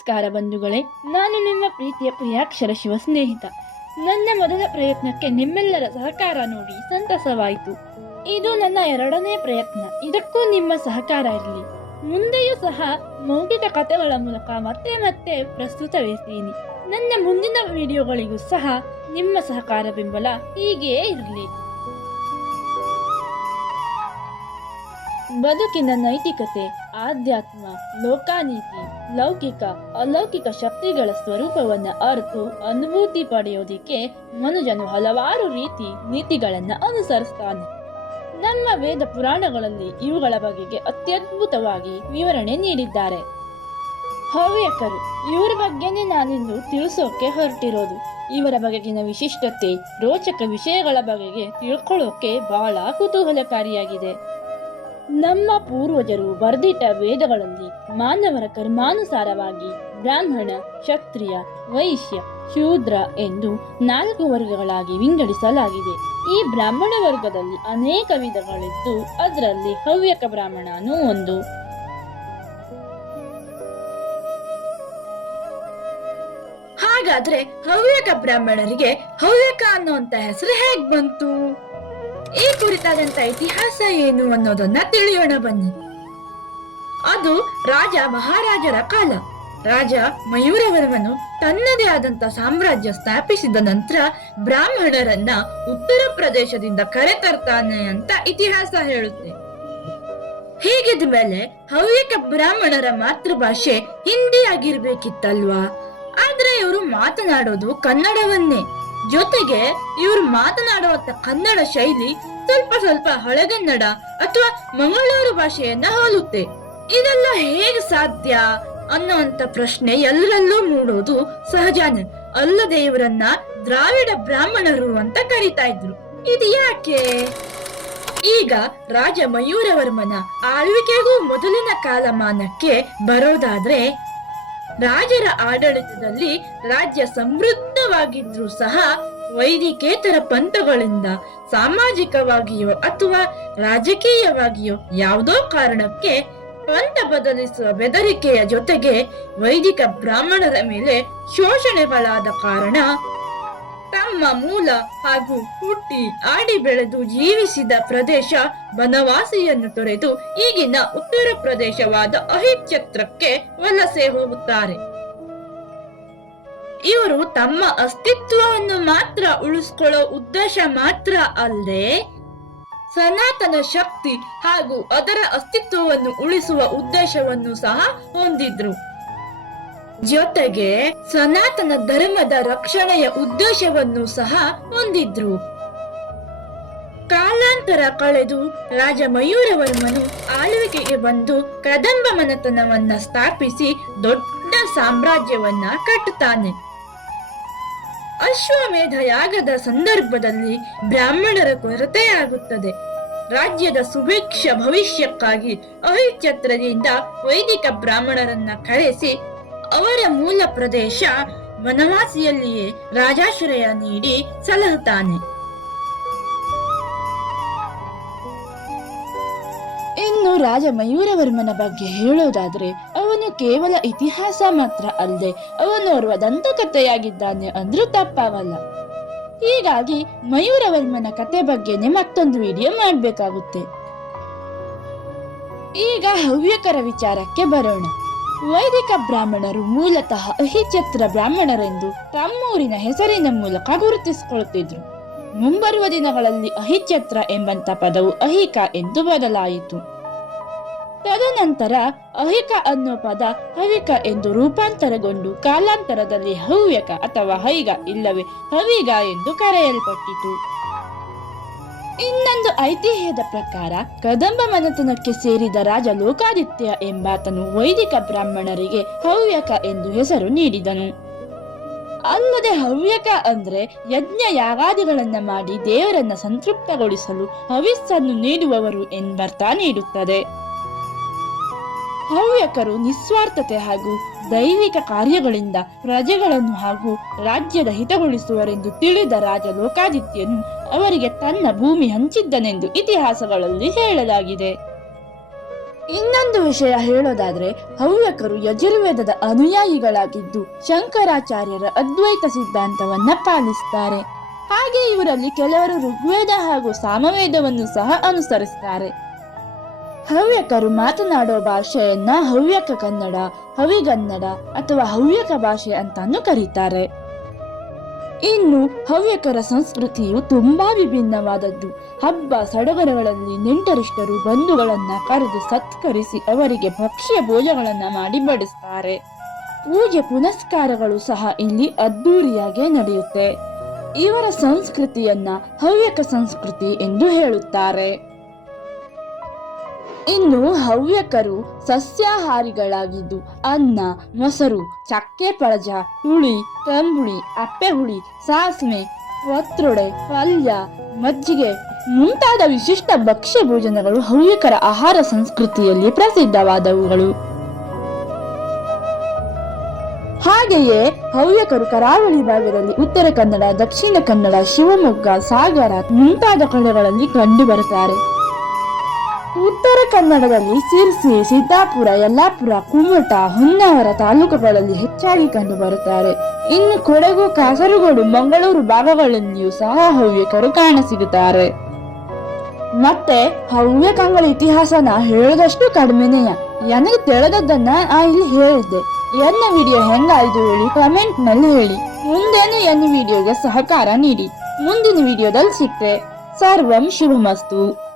ನಮಸ್ಕಾರ ಬಂಧುಗಳೇ, ನಾನು ನಿಮ್ಮ ಪ್ರೀತಿಯ ಪ್ರಿಯಾಕ್ಷರ ಶಿವ ಸ್ನೇಹಿತ ನನ್ನ ಮೊದಲ ಪ್ರಯತ್ನಕ್ಕೆ ನಿಮ್ಮೆಲ್ಲರ ಸಹಕಾರ ನೋಡಿ ಸಂತಸವಾಯಿತು. ಇದು ನನ್ನ ಎರಡನೇ ಪ್ರಯತ್ನ, ಇದಕ್ಕೂ ನಿಮ್ಮ ಸಹಕಾರ ಇರಲಿ. ಮುಂದೆಯೂ ಸಹ ಮೌಖಿಕ ಕಥೆಗಳ ಮೂಲಕ ಮತ್ತೆ ಮತ್ತೆ ಪ್ರಸ್ತುತಗೊಳಿಸ್ತೀನಿ ನನ್ನ ಮುಂದಿನ ವಿಡಿಯೋಗಳಿಗೂ ಸಹ ನಿಮ್ಮ ಸಹಕಾರ ಬೆಂಬಲ ಹೀಗೆಯೇ ಇರಲಿ. ಬದುಕಿನ ನೈತಿಕತೆ, ಆಧ್ಯಾತ್ಮ, ಲೋಕಾನೀತಿ, ಲೌಕಿಕ, ಅಲೌಕಿಕ ಶಕ್ತಿಗಳ ಸ್ವರೂಪವನ್ನ ಅರಿತು ಅನುಭೂತಿ ಪಡೆಯೋದಿಕ್ಕೆ ಮನುಜನು ಹಲವಾರು ರೀತಿ ನೀತಿಗಳನ್ನ ಅನುಸರಿಸ್ತಾನೆ. ನಮ್ಮ ವೇದ ಪುರಾಣಗಳಲ್ಲಿ ಇವುಗಳ ಬಗೆಗೆ ಅತ್ಯದ್ಭುತವಾಗಿ ವಿವರಣೆ ನೀಡಿದ್ದಾರೆ. ಹವ್ಯಕರು, ಇವರ ಬಗ್ಗೆನೇ ನಾನಿಂದು ತಿಳಿಸೋಕೆ ಹೊರಟಿರೋದು. ಇವರ ಬಗೆಗಿನ ವಿಶಿಷ್ಟತೆ, ರೋಚಕ ವಿಷಯಗಳ ಬಗೆಗೆ ತಿಳ್ಕೊಳ್ಳೋಕೆ ಬಹಳ ಕುತೂಹಲಕಾರಿಯಾಗಿದೆ. ನಮ್ಮ ಪೂರ್ವಜರು ಬರೆದಿಟ್ಟ ವೇದಗಳಲ್ಲಿ ಮಾನವರ ಕರ್ಮಾನುಸಾರವಾಗಿ ಬ್ರಾಹ್ಮಣ, ಕ್ಷತ್ರಿಯ, ವೈಶ್ಯ, ಶೂದ್ರ ಎಂದು ನಾಲ್ಕು ವರ್ಗಗಳಾಗಿ ವಿಂಗಡಿಸಲಾಗಿದೆ. ಈ ಬ್ರಾಹ್ಮಣ ವರ್ಗದಲ್ಲಿ ಅನೇಕ ವಿಧಗಳಿದ್ದು, ಅದರಲ್ಲಿ ಹವ್ಯಕ ಬ್ರಾಹ್ಮಣನೂ ಒಂದು. ಹಾಗಾದ್ರೆ ಹವ್ಯಕ ಬ್ರಾಹ್ಮಣರಿಗೆ ಹವ್ಯಕ ಅನ್ನುವಂತ ಹೆಸರು ಹೇಗ್ ಬಂತು? ಈ ಕುರಿತಾದಂತ ಇತಿಹಾಸ ಏನು ಅನ್ನೋದನ್ನ ತಿಳಿಯೋಣ ಬನ್ನಿ. ಅದು ರಾಜ ಮಹಾರಾಜರ ಕಾಲ. ರಾಜ ಮಯೂರವರ್ಮನು ತನ್ನದೇ ಆದಂತ ಸಾಮ್ರಾಜ್ಯ ಸ್ಥಾಪಿಸಿದ ನಂತರ ಬ್ರಾಹ್ಮಣರನ್ನ ಉತ್ತರ ಪ್ರದೇಶದಿಂದ ಕರೆತರ್ತಾನೆ ಅಂತ ಇತಿಹಾಸ ಹೇಳುತ್ತೆ. ಹೀಗಿದ ಮೇಲೆ ಹವ್ಯಕ ಬ್ರಾಹ್ಮಣರ ಮಾತೃಭಾಷೆ ಹಿಂದಿ ಆಗಿರ್ಬೇಕಿತ್ತಲ್ವಾ ಆದ್ರೆ ಇವರು ಮಾತನಾಡೋದು ಕನ್ನಡವನ್ನೇ. ಜೊತೆಗೆ ಇವರು ಮಾತನಾಡುವಂತ ಕನ್ನಡ ಶೈಲಿ ಸ್ವಲ್ಪ ಸ್ವಲ್ಪ ಹಳೆಗನ್ನಡ ಅಥವಾ ಮಂಗಳೂರು ಭಾಷೆಯನ್ನ ಹೋಲುತ್ತೆ. ಇದೆಲ್ಲ ಹೇಗೆ ಸಾಧ್ಯ ಅನ್ನುವಂತ ಪ್ರಶ್ನೆ ಎಲ್ಲರಲ್ಲೂ ಮೂಡೋದು ಸಹಜಾನೆ. ಅಲ್ಲದೆ ಇವರನ್ನ ದ್ರಾವಿಡ ಬ್ರಾಹ್ಮಣರು ಅಂತ ಕರೀತಾ ಇದ್ರು. ಇದು ಯಾಕೆ? ಈಗ ರಾಜ ಮಯೂರವರ್ಮನ ಆಳ್ವಿಕೆಗೂ ಮೊದಲಿನ ಕಾಲಮಾನಕ್ಕೆ ಬರೋದಾದ್ರೆ ರಾಜರ ಆಡಳಿತದಲ್ಲಿ ರಾಜ್ಯ ಸಮೃದ್ಧವಾಗಿದ್ರೂ ಸಹ ವೈದಿಕೇತರ ಪಂಥಗಳಿಂದ ಸಾಮಾಜಿಕವಾಗಿಯೋ ಅಥವಾ ರಾಜಕೀಯವಾಗಿಯೋ ಯಾವುದೋ ಕಾರಣಕ್ಕೆ ಪಂಥ ಬದಲಿಸುವ ಬೆದರಿಕೆಯ ಜೊತೆಗೆ ವೈದಿಕ ಬ್ರಾಹ್ಮಣರ ಮೇಲೆ ಶೋಷಣೆಗಳಾದ ಕಾರಣ ತಮ್ಮ ಮೂಲ ಹಾಗೂ ಹುಟ್ಟಿ ಆಡಿ ಬೆಳೆದು ಜೀವಿಸಿದ ಪ್ರದೇಶ ಬನವಾಸಿಯನ್ನು ತೊರೆದು ಈಗಿನ ಉತ್ತರ ಪ್ರದೇಶವಾದ ಅಹಿಚ್ಛತ್ರಕ್ಕೆ ವಲಸೆ ಹೋಗುತ್ತಾರೆ. ಇವರು ತಮ್ಮ ಅಸ್ತಿತ್ವವನ್ನು ಮಾತ್ರ ಉಳಿಸ್ಕೊಳ್ಳೋ ಉದ್ದೇಶ ಮಾತ್ರ ಅಲ್ಲದೆ ಸನಾತನ ಶಕ್ತಿ ಹಾಗೂ ಅದರ ಅಸ್ತಿತ್ವವನ್ನು ಉಳಿಸುವ ಉದ್ದೇಶವನ್ನು ಸಹ ಹೊಂದಿದ್ರು. ಜೊತೆಗೆ ಸನಾತನ ಧರ್ಮದ ರಕ್ಷಣೆಯ ಉದ್ದೇಶವನ್ನು ಸಹ ಹೊಂದಿದ್ರು. ಕಾಲಾಂತರ ಕಳೆದು ರಾಜ ಮಯೂರವರ್ಮನು ಆಳ್ವಿಕೆಗೆ ಬಂದು ಕದಂಬ ಮನೆತನವನ್ನ ಸ್ಥಾಪಿಸಿ ದೊಡ್ಡ ಸಾಮ್ರಾಜ್ಯವನ್ನ ಕಟ್ಟುತ್ತಾನೆ. ಅಶ್ವಮೇಧ ಯಾಗದ ಸಂದರ್ಭದಲ್ಲಿ ಬ್ರಾಹ್ಮಣರ ಕೊರತೆಯಾಗುತ್ತದೆ. ರಾಜ್ಯದ ಸುಭಿಕ್ಷ ಭವಿಷ್ಯಕ್ಕಾಗಿ ಅಹಿಚ್ಛತ್ರದಿಂದ ವೈದಿಕ ಬ್ರಾಹ್ಮಣರನ್ನ ಕರೆಸಿ ಅವರ ಮೂಲ ಪ್ರದೇಶ ವನವಾಸಿಯಲ್ಲಿಯೇ ರಾಜಾಶ್ರಯ ನೀಡಿ ಸಲಹುತ್ತಾನೆ. ಇನ್ನು ರಾಜ ಮಯೂರವರ್ಮನ ಬಗ್ಗೆ ಹೇಳೋದಾದ್ರೆ ಅವನು ಕೇವಲ ಇತಿಹಾಸ ಮಾತ್ರ ಅಲ್ಲದೆ ಅವನೋರ್ವ ದಂತಕಥೆಯಾಗಿದ್ದಾನೆ ಅಂದ್ರೂ ತಪ್ಪಾವಲ್ಲ. ಹೀಗಾಗಿ ಮಯೂರವರ್ಮನ ಕತೆ ಬಗ್ಗೆ ಮತ್ತೊಂದು ವಿಡಿಯೋ ಮಾಡಬೇಕಾಗುತ್ತೆ. ಈಗ ಹವ್ಯಕರ ವಿಚಾರಕ್ಕೆ ಬರೋಣ. ವೈದಿಕ ಬ್ರಾಹ್ಮಣರು ಮೂಲತಃ ಅಹಿಚತ್ರ ಬ್ರಾಹ್ಮಣರೆಂದು ತಮ್ಮೂರಿನ ಹೆಸರಿನ ಮೂಲಕ ಗುರುತಿಸಿಕೊಳ್ಳುತ್ತಿದ್ದರು. ಮುಂಬರುವ ದಿನಗಳಲ್ಲಿ ಅಹಿಚತ್ರ ಎಂಬಂತ ಪದವು ಅಹಿಕ ಎಂದು ಬದಲಾಯಿತು. ತದನಂತರ ಅಹಿಕ ಅನ್ನೋ ಪದ ಹವಿಕ ಎಂದು ರೂಪಾಂತರಗೊಂಡು ಕಾಲಾಂತರದಲ್ಲಿ ಹವ್ಯಕ ಅಥವಾ ಹೈಗ ಇಲ್ಲವೇ ಹವಿಗ ಎಂದು ಕರೆಯಲ್ಪಟ್ಟಿತು. ಇನ್ನೊಂದು ಐತಿಹ್ಯದ ಪ್ರಕಾರ, ಕದಂಬ ಮನೆತನಕ್ಕೆ ಸೇರಿದ ರಾಜ ಲೋಕಾದಿತ್ಯ ಎಂಬಾತನು ವೈದಿಕ ಬ್ರಾಹ್ಮಣರಿಗೆ ಹವ್ಯಕ ಎಂದು ಹೆಸರು ನೀಡಿದನು. ಅಲ್ಲದೆ ಹವ್ಯಕ ಅಂದ್ರೆ ಯಜ್ಞ ಯಾಗಾದಿಗಳನ್ನ ಮಾಡಿ ದೇವರನ್ನ ಸಂತೃಪ್ತಗೊಳಿಸಲು ಹವಿಸ್ಸನ್ನು ನೀಡುವವರು ಎಂಬರ್ಥ ನೀಡುತ್ತದೆ. ಹವ್ಯಕರು ನಿಸ್ವಾರ್ಥತೆ ಹಾಗೂ ದೈವಿಕ ಕಾರ್ಯಗಳಿಂದ ಪ್ರಜೆಗಳನ್ನು ಹಾಗೂ ರಾಜ್ಯದ ಹಿತಗೊಳಿಸುವರೆಂದು ತಿಳಿದ ರಾಜ ಲೋಕಾದಿತ್ಯನು ಅವರಿಗೆ ತನ್ನ ಭೂಮಿ ಹಂಚಿದ್ದನೆಂದು ಇತಿಹಾಸಗಳಲ್ಲಿ ಹೇಳಲಾಗಿದೆ. ಇನ್ನೊಂದು ವಿಷಯ ಹೇಳೋದಾದ್ರೆ, ಹವ್ಯಕರು ಯಜುರ್ವೇದದ ಅನುಯಾಯಿಗಳಾಗಿದ್ದು ಶಂಕರಾಚಾರ್ಯರ ಅದ್ವೈತ ಸಿದ್ಧಾಂತವನ್ನ ಪಾಲಿಸುತ್ತಾರೆ ಹಾಗೆ ಇವರಲ್ಲಿ ಕೆಲವರು ಋಗ್ವೇದ ಹಾಗೂ ಸಾಮವೇದವನ್ನು ಸಹ ಅನುಸರಿಸ್ತಾರೆ. ಹವ್ಯಕರು ಮಾತನಾಡುವ ಭಾಷೆಯನ್ನ ಹವ್ಯಕ ಕನ್ನಡ, ಹವಿಗನ್ನಡ ಅಥವಾ ಹವ್ಯಕ ಭಾಷೆ ಅಂತಾನು ಕರೀತಾರೆ. ಇನ್ನು ಹವ್ಯಕರ ಸಂಸ್ಕೃತಿಯು ತುಂಬಾ ವಿಭಿನ್ನವಾದದ್ದು. ಹಬ್ಬ ಸಡಗರಗಳಲ್ಲಿ ನೆಂಟರಿಷ್ಟರು ಬಂಧುಗಳನ್ನ ಕರೆದು ಸತ್ಕರಿಸಿ ಅವರಿಗೆ ಭಕ್ಷ್ಯ ಭೋಜಗಳನ್ನ ಮಾಡಿ ಬಡಿಸ್ತಾರೆ. ಪೂಜೆ ಪುನಸ್ಕಾರಗಳು ಸಹ ಇಲ್ಲಿ ಅದ್ದೂರಿಯಾಗೇ ನಡೆಯುತ್ತೆ. ಇವರ ಸಂಸ್ಕೃತಿಯನ್ನ ಹವ್ಯಕ ಸಂಸ್ಕೃತಿ ಎಂದು ಹೇಳುತ್ತಾರೆ. ಇನ್ನು ಹವ್ಯಕರು ಸಸ್ಯಾಹಾರಿಗಳಾಗಿದ್ದು ಅನ್ನ, ಮೊಸರು, ಚಕ್ಕೆ ಪಳಜ, ಹುಳಿ, ತಂಬುಳಿ ಅಪ್ಪೆ ಹುಳಿ ಸಾಸ್ಮೆ ಪತ್ರೊಡೆ ಪಲ್ಯ, ಮಜ್ಜಿಗೆ ಮುಂತಾದ ವಿಶಿಷ್ಟ ಭಕ್ಷ್ಯ ಭೋಜನಗಳು ಹವ್ಯಕರ ಆಹಾರ ಸಂಸ್ಕೃತಿಯಲ್ಲಿ ಪ್ರಸಿದ್ಧವಾದವುಗಳು. ಹಾಗೆಯೇ ಹವ್ಯಕರು ಕರಾವಳಿ ಭಾಗದಲ್ಲಿ ಉತ್ತರ ಕನ್ನಡ, ದಕ್ಷಿಣ ಕನ್ನಡ, ಶಿವಮೊಗ್ಗ, ಸಾಗರ ಮುಂತಾದ ಕಡೆಗಳಲ್ಲಿ ಕಂಡು ಬರುತ್ತಾರೆ. ಉತ್ತರ ಕನ್ನಡದಲ್ಲಿ ಸಿರ್ಸಿ, ಸಿದ್ದಾಪುರ, ಯಲ್ಲಾಪುರ, ಕುಮಟ ಹೊನ್ನಾವರ ತಾಲೂಕುಗಳಲ್ಲಿ ಹೆಚ್ಚಾಗಿ ಕಂಡು ಬರುತ್ತಾರೆ. ಇನ್ನು ಕೊಡಗು, ಕಾಸರಗೋಡು, ಮಂಗಳೂರು ಭಾಗಗಳಲ್ಲಿಯೂ ಸಹ ಹವ್ಯಕರು ಕಾಣಸಿಗುತ್ತಾರೆ. ಮತ್ತೆ ಹವ್ಯಕಂಗಳ ಇತಿಹಾಸನ ಹೇಳದಷ್ಟು ಕಡಿಮೆನೆಯ. ನನಗೆ ತಿಳಿದದ್ದನ್ನ ನಾ ಇಲ್ಲಿ ಹೇಳಿದ್ದೆ. ಎನ್ನ ವಿಡಿಯೋ ಹೆಂಗಾಯ್ತು ಹೇಳಿ ಕಮೆಂಟ್ನಲ್ಲಿ ಹೇಳಿ. ಮುಂದೇನು ಎನ್ನ ವಿಡಿಯೋಗೆ ಸಹಕಾರ ನೀಡಿ. ಮುಂದಿನ ವಿಡಿಯೋದಲ್ಲಿ ಸಿಕ್ತೆ ಸರ್ವಂ ಶುಭಮಸ್ತು.